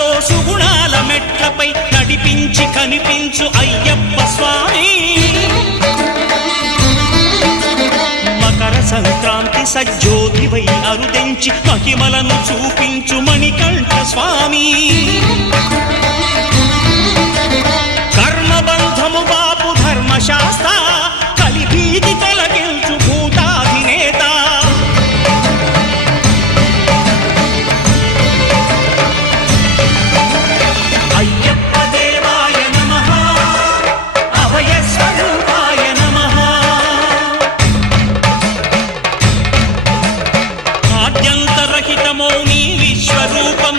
సుఖాలతో సుగుణాల మెట్లపై నడిపించి కనిపించు అయ్యప్ప స్వామి. మకర సంక్రాంతి సజ్జోతివై అరుదెంచి మహిమలను చూపించు మణికంఠ స్వామి. కర్మబంధము బాపు ధర్మశాస్త్ర కలిభీతి తొలగించు భూతాధినేత. అయ్యప్ప దేవాయ నమః, అభయ స్వరూపాయ నమః. ఆద్యంతరహితమో నీ విశ్వరూపం